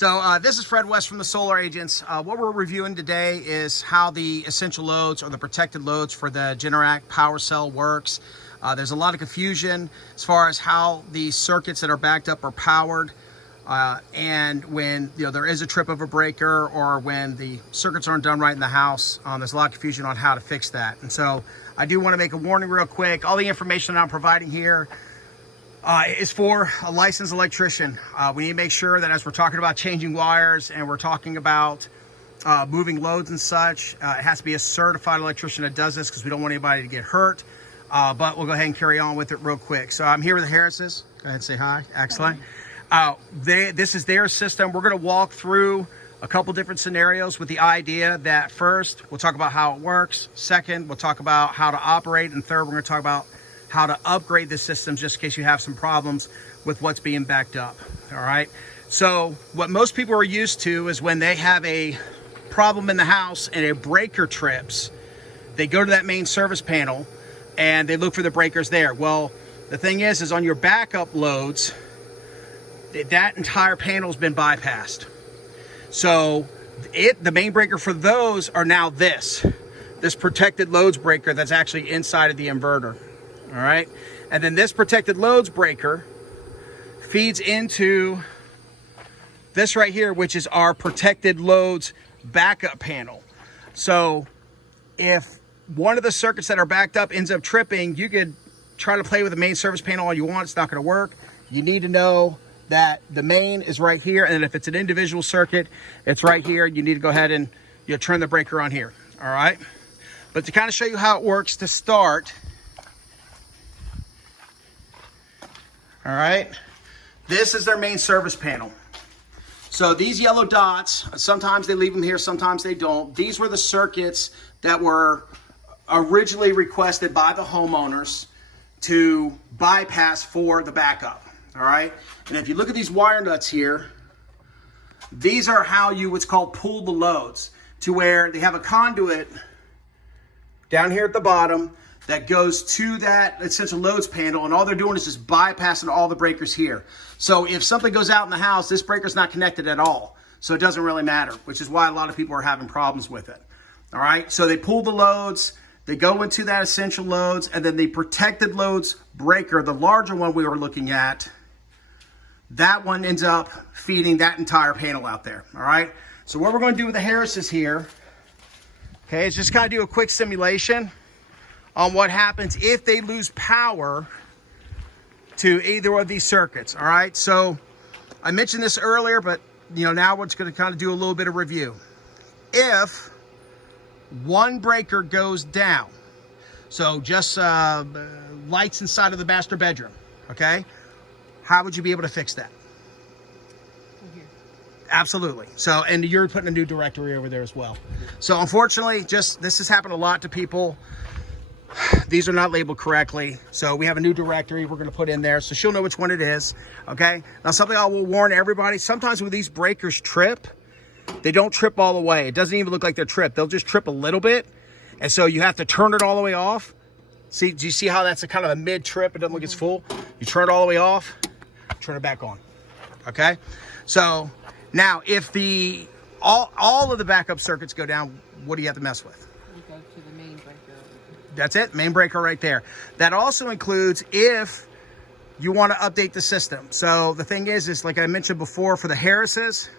So this is Fred West from the Solar Agents. What we're reviewing today is how the essential loads or the protected loads for the Generac PWRcell works. There's a lot of confusion as far as how the circuits that are backed up are powered, and when there is a trip of a breaker or when the circuits aren't done right in the house. There's a lot of confusion on how to fix that. And so I do want to make a warning real quick. All the information that I'm providing here is for a licensed electrician. We need to make sure that as we're talking about changing wires and we're talking about moving loads and such, it has to be a certified electrician that does this because we don't want anybody to get hurt. But we'll go ahead and carry on with it real quick. So I'm here with the Harrises. Go ahead and say hi. Excellent. This is their system. We're going to walk through a couple different scenarios with the idea that first, we'll talk about how it works. Second, we'll talk about how to operate. And third, we're going to talk about how to upgrade the system just in case you have some problems with what's being backed up. All right. So what most people are used to is when they have a problem in the house and a breaker trips, they go to that main service panel and they look for the breakers there. Well, the thing is on your backup loads, that entire panel's been bypassed. So the main breaker for those are now this protected loads breaker that's actually inside of the inverter. All right. And then this protected loads breaker feeds into this right here, which is our protected loads backup panel. So if one of the circuits that are backed up ends up tripping, you could try to play with the main service panel all you want. It's not going to work. You need to know that the main is right here. And if it's an individual circuit, it's right here. You need to go ahead and turn the breaker on here. All right. But to kind of show you how it works to start, all right, this is their main service panel. So these yellow dots, sometimes they leave them here, sometimes they don't. These were the circuits that were originally requested by the homeowners to bypass for the backup. All right. And if you look at these wire nuts here, these are how you what's called pull the loads, to where they have a conduit down here at the bottom that goes to that essential loads panel, and all they're doing is just bypassing all the breakers here. So if something goes out in the house, this breaker's not connected at all. So it doesn't really matter, which is why a lot of people are having problems with it. All right, so they pull the loads, they go into that essential loads, and then the protected loads breaker, the larger one we were looking at, that one ends up feeding that entire panel out there. All right, so what we're going to do with the Harrises here, okay, is just kind of do a quick simulation on what happens if they lose power to either of these circuits. All right, so I mentioned this earlier, but now we're just going to kind of do a little bit of review. If one breaker goes down, so just lights inside of the master bedroom, okay, how would you be able to fix that? Absolutely. So, and you're putting a new directory over there as well. So unfortunately, this has happened a lot to people. These are not labeled correctly. So we have a new directory we're going to put in there so she'll know which one it is. Okay. Now, something I will warn everybody, sometimes when these breakers trip, they don't trip all the way. It doesn't even look like they're tripped. They'll just trip a little bit. And so you have to turn it all the way off. See, do you see how that's a kind of a mid trip? It doesn't look it's full. You turn it all the way off, turn it back on. Okay. So now if all of the backup circuits go down, what do you have to mess with? Go to the main breaker. That's it, main breaker right there. That also includes if you want to update the system. So the thing is like I mentioned before, for the Harrises,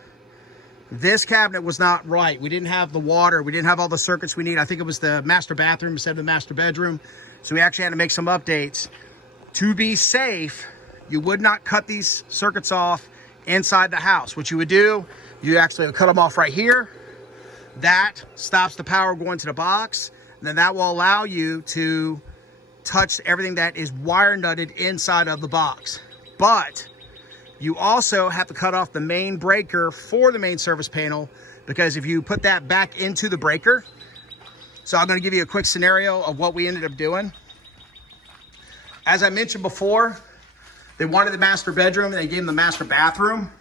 this cabinet was not right. We didn't have the water. We didn't have all the circuits we need. I think it was the master bathroom instead of the master bedroom. So we actually had to make some updates. To be safe, you would not cut these circuits off inside the house. What you would do, you actually would cut them off right here. That stops the power going to the box. And then that will allow you to touch everything that is wire nutted inside of the box. But you also have to cut off the main breaker for the main service panel, because if you put that back into the breaker, so I'm going to give you a quick scenario of what we ended up doing. As I mentioned before, they wanted the master bedroom and they gave them the master bathroom.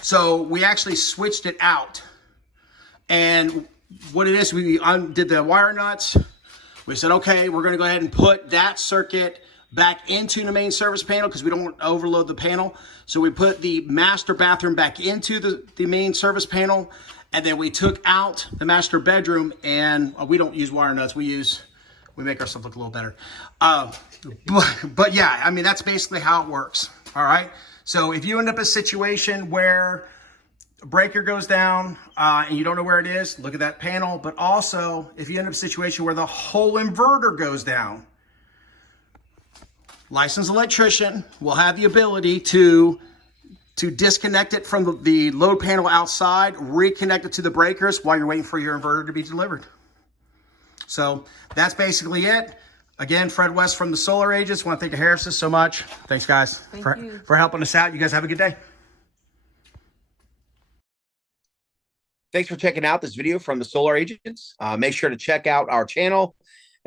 So we actually switched it out. And what it is, we undid the wire nuts. We said, okay, we're going to go ahead and put that circuit back into the main service panel because we don't want to overload the panel. So we put the master bathroom back into the main service panel, and then we took out the master bedroom, and we don't use wire nuts. We make ourselves look a little better. But yeah, I mean, that's basically how it works. All right. So if you end up in a situation where a breaker goes down and you don't know where it is, look at that panel. But also, if you end up in a situation where the whole inverter goes down, licensed electrician will have the ability to disconnect it from the load panel outside, reconnect it to the breakers while you're waiting for your inverter to be delivered. So that's basically it. Again, Fred West from the Solar Agents. Want to thank the Harrises so much. Thanks, guys, for helping us out. You guys have a good day. Thanks for checking out this video from the Solar Agents. Make sure to check out our channel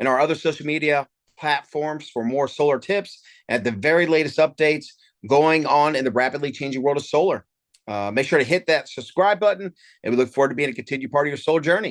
and our other social media platforms for more solar tips and the very latest updates going on in the rapidly changing world of solar. Make sure to hit that subscribe button, and we look forward to being a continued part of your solar journey.